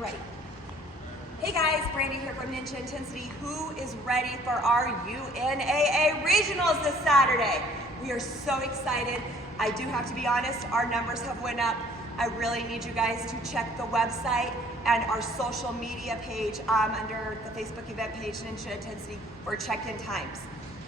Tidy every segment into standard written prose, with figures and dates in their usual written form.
you're ready. Hey guys, Brandy here from Ninja Intensity. Who is ready for our UNAA regionals this Saturday? We are so excited. I do have to be honest, our numbers have went up. I really need you guys to check the website and our social media page under the Facebook event page, Ninja Intensity, for check-in times.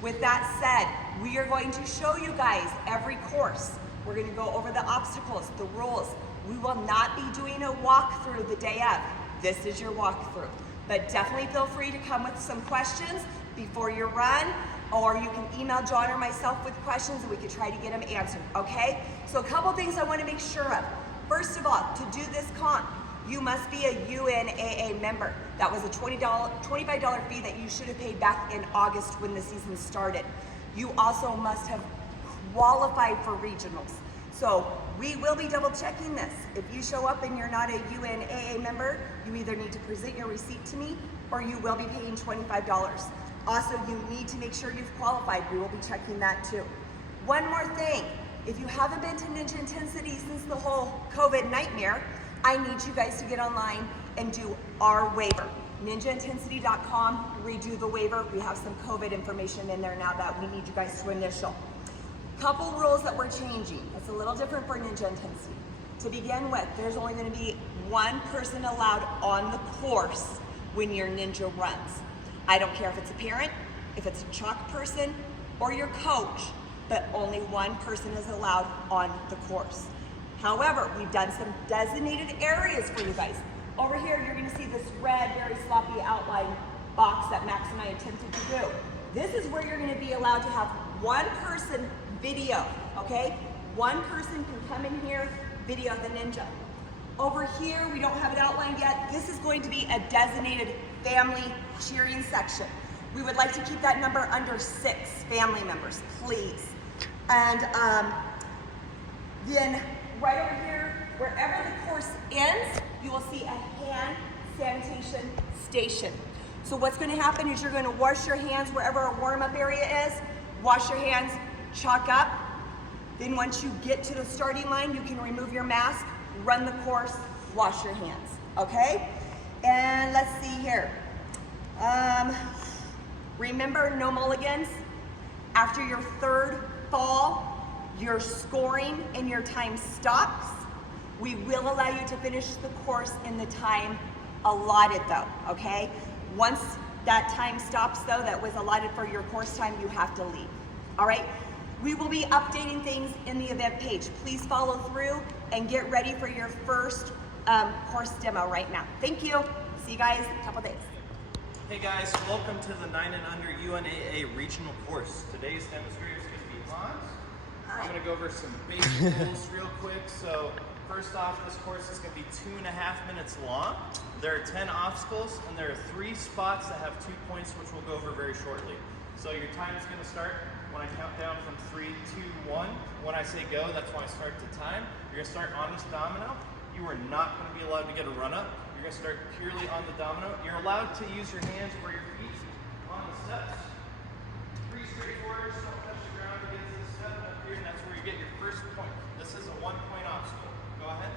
With that said, we are going to show you guys every course. We're going to go over the obstacles, the rules. We will not be doing a walkthrough the day of. This is your walkthrough. But definitely feel free to come with some questions before your run, or you can email John or myself with questions and we can try to get them answered, okay? So a couple things I want to make sure of. First of all, to do this comp, you must be a UNAA member. That was a $25 fee that you should have paid back in August when the season started. You also must have qualified for regionals. So we will be double checking this. If you show up and you're not a UNAA member, you either need to present your receipt to me or you will be paying $25. Also, you need to make sure you've qualified. We will be checking that too. One more thing, if you haven't been to Ninja Intensity since the whole COVID nightmare, I need you guys to get online and do our waiver. NinjaIntensity.com, redo the waiver. We have some COVID information in there now that we need you guys to initial. Couple rules that we're changing. It's a little different for Ninja Intensity. To begin with, there's only going to be one person allowed on the course when your ninja runs. I don't care if it's a parent, if it's a chalk person, or your coach, but only one person is allowed on the course. However, we've done some designated areas for you guys. Over here, you're going to see this red, very sloppy outline box that Max and I attempted to do. This is where you're going to be allowed to have one person video, okay? One person can come in here, video the ninja. Over here, we don't have it outlined yet. This is going to be a designated family cheering section. We would like to keep that number under 6 family members, please. And then right over here, wherever the course ends, you will see a hand sanitation station. So what's going to happen is you're going to wash your hands wherever a warm-up area is, wash your hands, chalk up. Then once you get to the starting line, you can remove your mask, run the course, wash your hands, okay? And let's see here. Remember, no mulligans. After your third fall, your scoring and your time stops. We will allow you to finish the course in the time allotted though, okay? Once that time stops though, that was allotted for your course time, you have to leave, all right? We will be updating things in the event page. Please follow through and get ready for your first course demo right now. Thank you. See you guys in a couple days. Hey guys, welcome to the 9Under UNAA regional course. Today's demonstrator is going to be Hans. I'm going to go over some basic rules real quick. So first off, this course is going to be 2.5 minutes long. There are 10 obstacles and there are 3 spots that have 2 points, which we'll go over very shortly. So your time is going to start when I count down from 3, 2, 1. When I say go, that's when I start the time. You're going to start on this domino. You are not going to be allowed to get a run up. You're going to start purely on the domino. You're allowed to use your hands or your feet on the steps. Pretty straightforward. Just don't touch the ground to get to the step up here, and that's where you get your first point. This is a 1-point obstacle. Go ahead.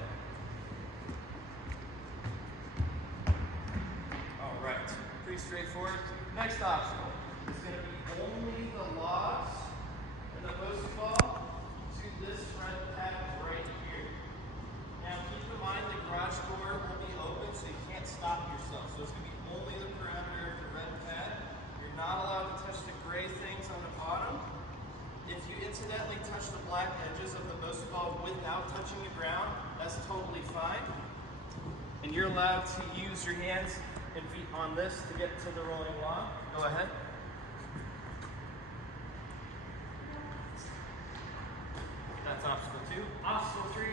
All right. Pretty straightforward. Next obstacle is going to be only the logs and the post ball to this red pad right here. Now keep in mind the garage door will be open so you can't stop yourself. So it's going to be only the perimeter of the red pad. You're not allowed to touch the gray things on the bottom. If you incidentally touch the black edges of the post ball without touching the ground, that's totally fine. And you're allowed to use your hands and feet on this to get to the rolling log. Go ahead. That's obstacle 2. Obstacle 3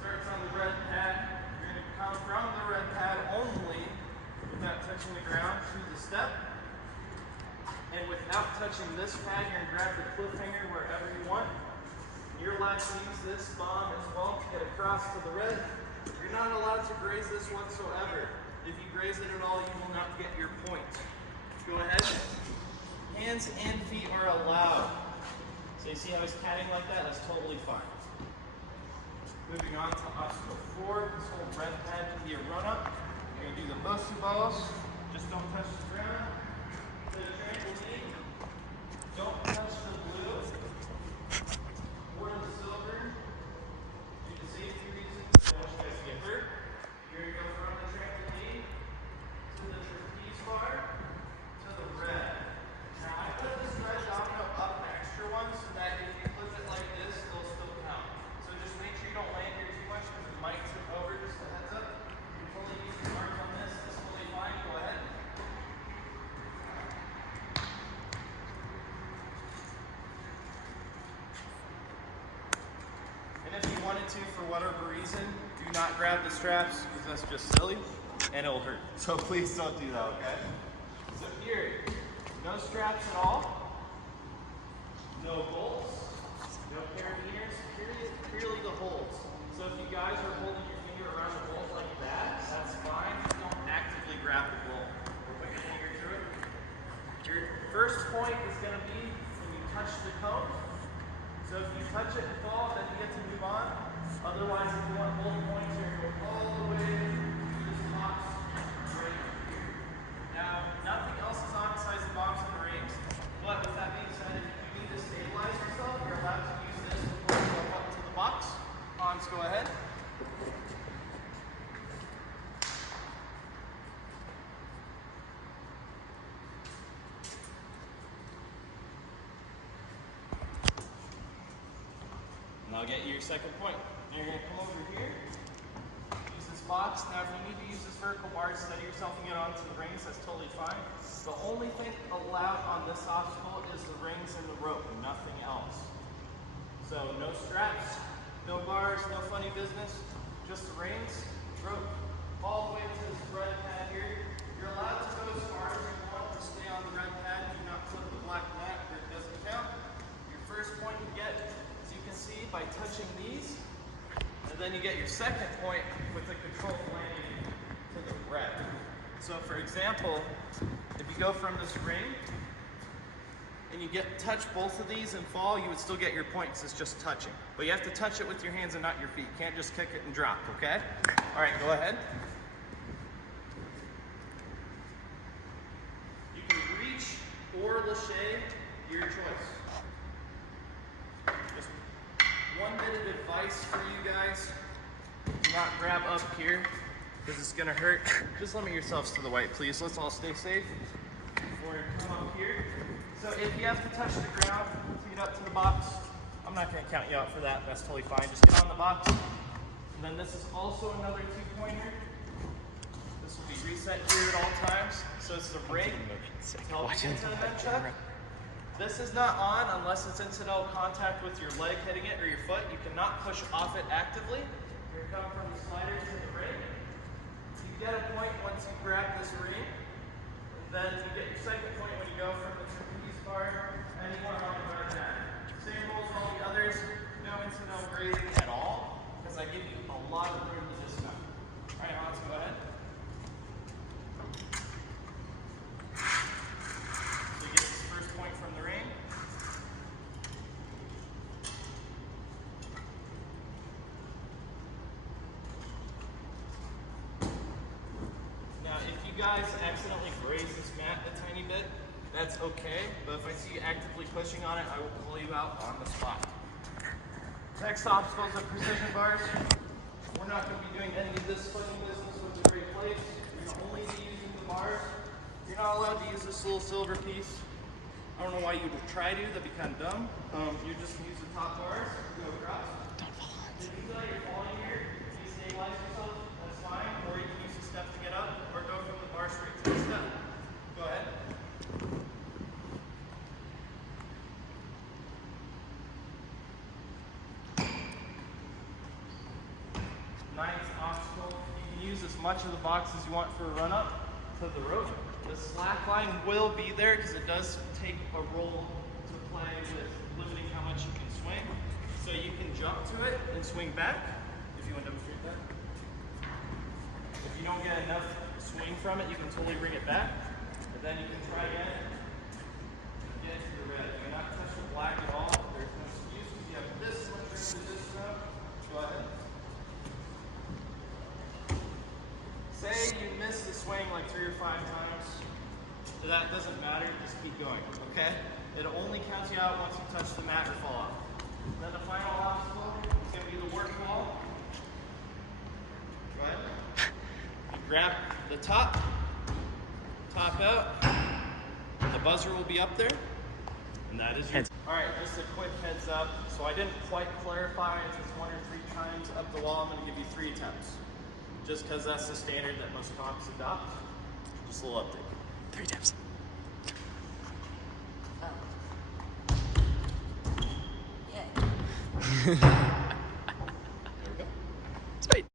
starts on the red pad. You're going to come from the red pad only without touching the ground to the step. And without touching this pad, you're going to grab the cliffhanger wherever you want. You're allowed to use this bomb as well to get across to the red. You're not allowed to graze this whatsoever. If you graze it at all, you will not get your point. Go ahead. Hands and feet are allowed. So you see how he's catting like that? That's totally fine. Moving on to obstacle 4. This whole red pad can be run up. You're gonna do the bosu balls. Just don't touch the ground. The trampoline. Don't touch the blue or the silver. Due to safety reasons, I don't want you guys to get hurt. You're gonna go from the trampoline to the trapeze bar to the red. Now I put this red domino up an extra one so that if you flip it like this, it'll still count. So just make sure you don't land here too much because it might tip over. Just a heads up. You can totally use your arms on this. That's totally fine. Go ahead. And if you wanted to, for whatever reason, do not grab the straps because that's just silly and it'll hurt. So please don't do that, okay? So here, no straps at all, no bolts, no carabiners, purely the holds. So if you guys are holding your finger around the bolt like that, that's fine. Just don't actively grab the bolt or put your finger through it. Your first point is going to be when you touch the cone. So if you touch it and fall, then you get to move on. Otherwise, if you want both points, you're going to go all the way to this box right here. Now, nothing else is on besides the box and the rings. But with that being said, if you need to stabilize yourself, you're allowed to use this before you go up to the box. Hans, go ahead. And I'll get you your second point. You're going to come over here, use this box. Now, if you need to use this vertical bar to steady yourself and get onto the rings, that's totally fine. The only thing allowed on this obstacle is the rings and the rope, nothing else. So no straps, no bars, no funny business, just the rings, rope, all the way to this red pad here. You're allowed to go as far as you want to stay on the red pad. Do not flip the black mat, or it doesn't count. Your first point you get, as you can see, by touching these, and then you get your second point with the controlled landing to the red. So for example, if you go from this ring and you touch both of these and fall, you would still get your point because it's just touching. But you have to touch it with your hands and not your feet. You can't just kick it and drop, okay? All right, go ahead. You can reach or lâcher, your choice. Just one bit of advice for you guys, do not grab up here because it's gonna hurt. Just limit yourselves to the white, please. Let's all stay safe before you come up here. So if you have to touch the ground to get up to the box, I'm not gonna count you out for that. That's totally fine. Just get on the box. And then this is also another 2-pointer. This will be reset here at all times. So it's the ring. This is not on unless it's incidental contact with your leg hitting it or your foot. You cannot push off it actively. Here come from the sliders to the ring. You get a point once you grab this ring. And then you get your second point when you go from the trapeze bar and you want on the right hand. Same rules as all the others. No incidental grazing at all because I give you a lot of room to dismount. All right, Hans, go ahead. So you get this first point from the ring. Now, if you guys accidentally graze this mat a tiny bit, that's okay, but if I see you actively pushing on it, I will pull you out on the spot. Next obstacles are precision bars. We're not going to be doing any of this footing business with the great plates. You're going to only be using the bars. You're not allowed to use this little silver piece. I don't know why you would try to, that'd be kind of dumb. You just use the top bars, go across. Don't fall. If you feel like you're falling here, you stabilize yourself, that's fine. Or you can use the step to get up, or go from the bar straight to the step. Go ahead. Ninth obstacle, you can use as much of the box as you want for a run up to the rope. The slack line will be there because it does take a role to play with limiting how much you can swing. So you can jump to it and swing back if you want to demonstrate that. If you don't get enough swing from it, you can totally bring it back. And then you can try again and get to the red. Do not touch the black at all. There's no excuse. If you have this much room to this round, go ahead. swing like 3 or 5 times, that doesn't matter, just keep going, okay? It only counts you out once you touch the mat or fall off. Then the final obstacle is going to be the work wall. Go ahead. You grab the top out. The buzzer will be up there, and that is your. All right, just a quick heads up. So I didn't quite clarify if it's 1 or 3 times up the wall. I'm going to give you 3 attempts, just because that's the standard that most comps adopt. Just a little update. 3 times. Yeah.